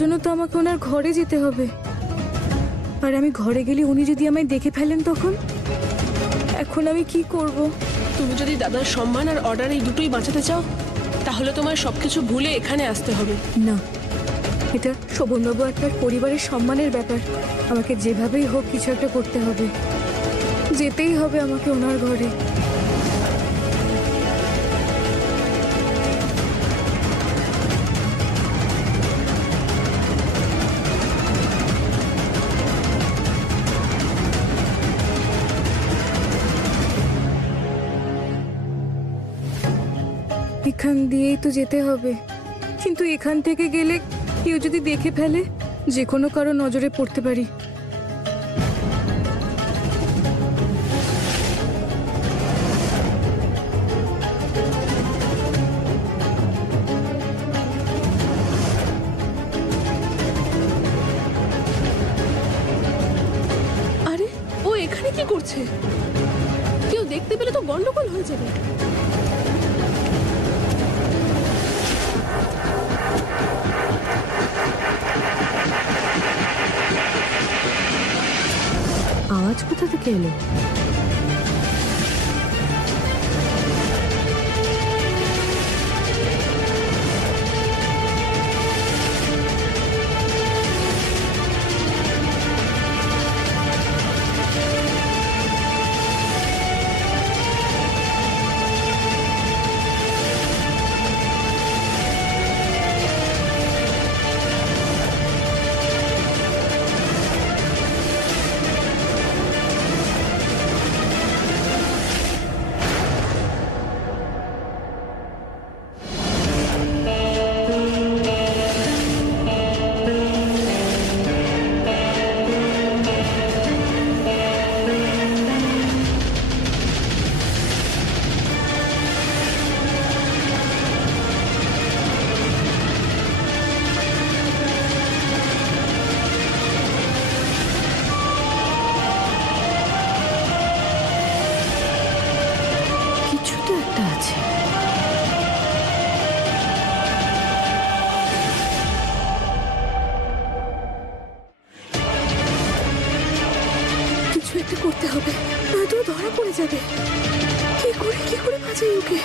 জন্য তো আমাকে ওনার ঘরে যেতে হবে। আর আমি ঘরে গেলে উনি যদি আমায় দেখে ফেলেন তখন এখন আমি কি করব? তুমি যদি দাদার সম্মান আর অর্ডার এই দুটোই বাঁচাতে চাও তাহলে তোমার সবকিছু ভুলে এখানে আসতে হবে। না, এটা শোভনবাবু আর তার পরিবারের সম্মানের ব্যাপার। আমাকে যেভাবেই হোক কিছু একটা করতে হবে, যেতেই হবে আমাকে ওনার ঘরে। এখান দিয়েই তো যেতে হবে, কিন্তু এখান থেকে গেলে কেউ যদি দেখে ফেলে, যে কোনো কারো নজরে পড়তে পারি। আরে ও এখানে কি করছে? কেউ দেখতে পেলে তো গন্ডগোল হয়ে যাবে। আওয়াজ কোথা থেকে এলো? কিছু তো একটা আছে। কিছু একটা করতে হবে, নয়তো ও ধরা পড়ে যাবে। কি করে বাঁচাই ওকে?